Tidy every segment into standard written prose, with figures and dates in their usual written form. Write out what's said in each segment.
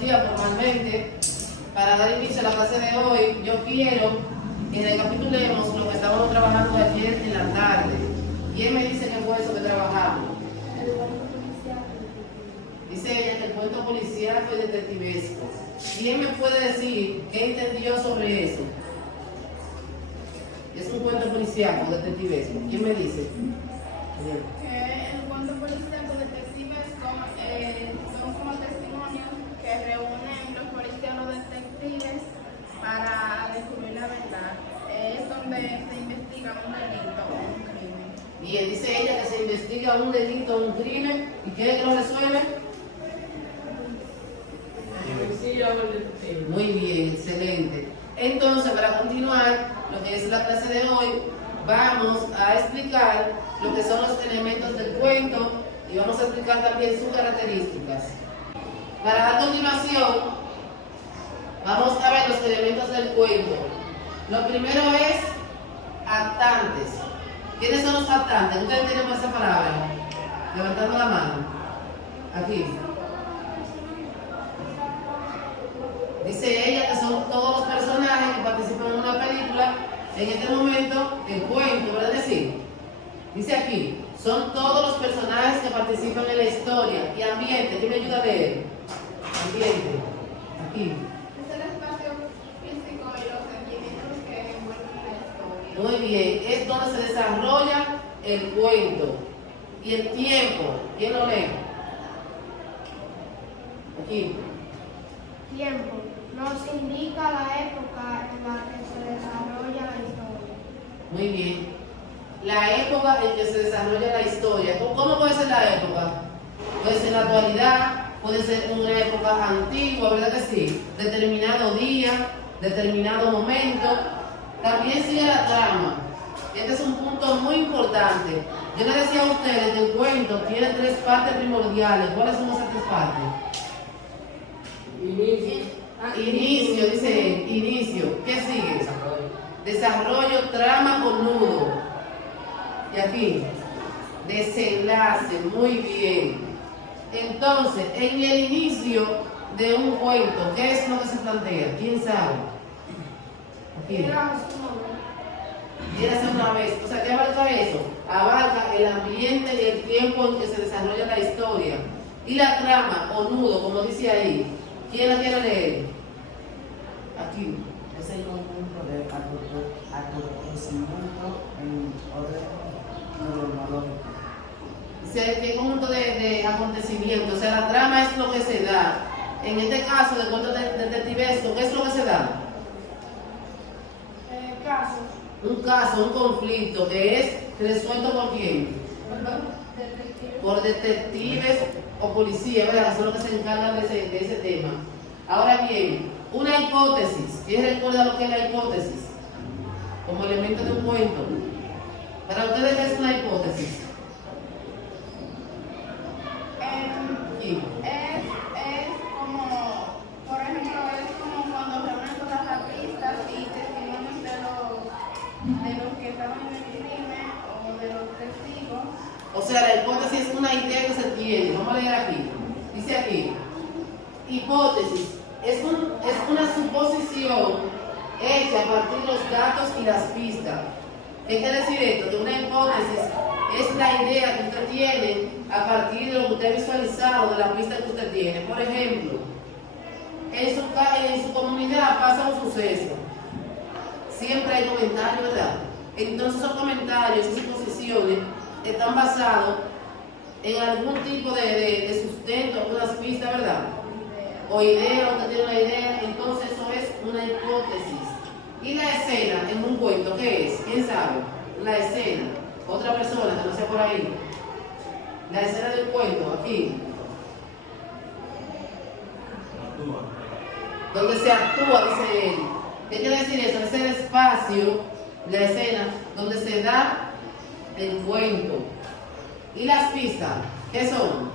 Formalmente, para dar inicio a la clase de hoy, yo quiero que recapitulemos lo que estábamos trabajando ayer en la tarde. ¿Quién me dice qué fue eso que trabajamos? Dice ella que el cuento policíaco y detectivesco. ¿Quién me puede decir qué entendió sobre eso? Es un cuento policíaco, detectivesco. ¿Quién me dice? El cuento policíaco detectivesco son como testimonios que reúnen los policías y los detectives para descubrir la verdad. Es donde se investiga un delito o un crimen. Bien, dice ella que se investiga un delito o un crimen. ¿Y quién es que lo resuelve? Muy bien, excelente. Entonces, para continuar lo que es la clase de hoy, vamos a explicar lo que son los elementos del cuento y vamos a explicar también sus características. Para dar continuación, vamos a ver los elementos del cuento. Lo primero es actantes. ¿Quiénes son los actantes? ¿Ustedes tienen esa palabra? Levantando la mano. Aquí. Dice ella que son todos los personajes que participan en una película. En este momento, el cuento, ¿verdad decir? Dice aquí, son todos los personajes que participan en la historia. Y ambiente, ¿quién me ayuda a leer? Ambiente, aquí. Es el espacio físico y los sentimientos que envuelven la historia. Muy bien, es donde se desarrolla el cuento. Y el tiempo, ¿quién lo lee? Aquí. Tiempo nos indica la época en la que se desarrolla la historia. Muy bien. La época en que se desarrolla la historia. ¿Cómo puede ser la época? Puede ser la actualidad, puede ser una época antigua, ¿verdad que sí? Determinado día, determinado momento. También sigue la trama. Este es un punto muy importante. Yo les decía a ustedes que el cuento tiene tres partes primordiales. ¿Cuáles son esas tres partes? Inicio, dice él, inicio. ¿Qué sigue? Desarrollo, trama o nudo. Y aquí, desenlace, muy bien. Entonces, en el inicio de un cuento, ¿qué es lo que se plantea? ¿Quién sabe? Aquí. Érase una vez. O sea, ¿qué abarca eso? Abarca el ambiente y el tiempo en que se desarrolla la historia. Y la trama o nudo, como dice ahí. ¿Quién la quiere leer? Aquí. Es el conjunto de acontecimientos en orden cronológico. Dice que conjunto de acontecimientos. O sea, la trama es lo que se da. En este caso, de cuento detectivesco, ¿qué es lo que se da? Casos. Un caso, un conflicto que es resuelto por quién? Por detectives o policías, ¿verdad? Que son los que se encargan de ese tema. Ahora bien, una hipótesis. ¿Quién recuerda lo que es la hipótesis? Como elemento de un cuento. Para ustedes, ¿qué es una hipótesis? Sí. Es como, por ejemplo, es como cuando reúnen todas las pistas y testimonios de los que estaban en el crimen o de los testigos. O sea, la hipótesis es una idea que se tiene. Vamos a leer aquí. Dice aquí, hipótesis es una suposición hecha a partir de los datos y las pistas. ¿Qué quiere decir esto? Que una hipótesis es la idea que usted tiene a partir de lo que usted ha visualizado, de la pista que usted tiene. Por ejemplo, en su comunidad pasa un suceso. Siempre hay comentarios, ¿verdad? Entonces esos comentarios, esas suposiciones están basados en algún tipo de sustento, algunas pistas, ¿verdad? O idea, usted tiene una idea, entonces eso es una hipótesis. Y la escena en un cuento, ¿qué es? ¿Quién sabe? La escena. Otra persona que no sea por ahí. La escena del cuento, aquí. Donde se actúa, dice él. ¿Qué quiere decir eso? Es el espacio, la escena, donde se da el cuento. ¿Y las pistas? ¿Qué son?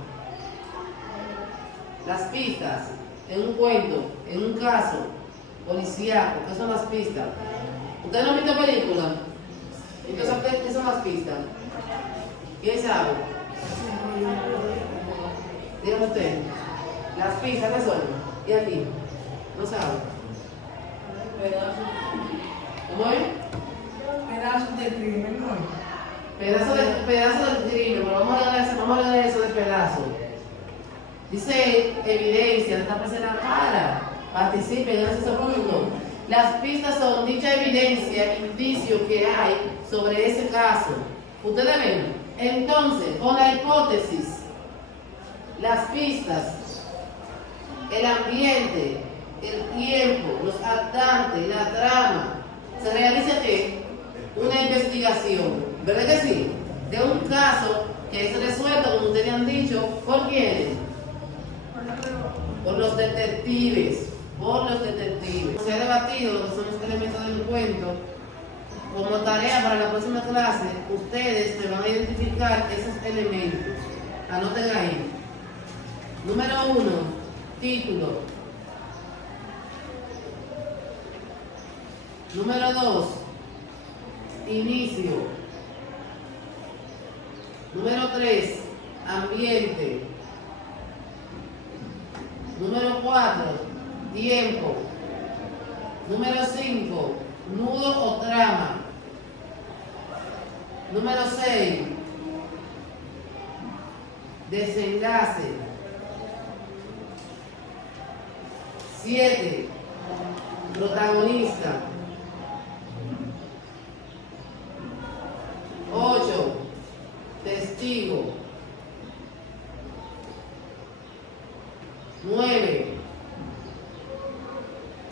Las pistas en un cuento, en un caso policíaco, ¿qué son las pistas? ¿Ustedes no han visto películas? Entonces, ¿qué son las pistas? ¿Quién sabe? Dígame usted. Las pistas, ¿qué son? ¿Y aquí? No sabe. ¿Cómo es? Pedazos de crimen, ¿no? Pedazo del crimen, pero vamos a hablar de eso de pedazo. Dice evidencia, está presente la cara. Participen en ese punto. Las pistas son dicha evidencia, indicio que hay sobre ese caso. Ustedes ven. Entonces, con la hipótesis, las pistas, el ambiente, el tiempo, los actantes, la trama, se realiza ¿qué? Una investigación, ¿verdad que sí? De un caso que es resuelto, como ustedes han dicho, ¿por quiénes? Por los detectives, Se ha debatido lo que son los elementos del cuento. Como tarea para la próxima clase, ustedes se van a identificar esos elementos. Anoten ahí. Número 1, título. Número 2, inicio. Número 3, ambiente. Número 4, tiempo. Número 5, nudo o trama. Número 6, desenlace. 7, protagonista. 8, testigo. 9,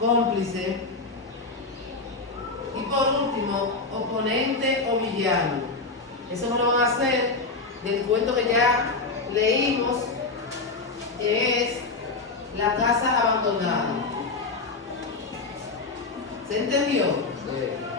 cómplice. Y por último, oponente o villano. Eso me lo van a hacer del cuento que ya leímos, que es La casa abandonada. ¿Se entendió? Sí.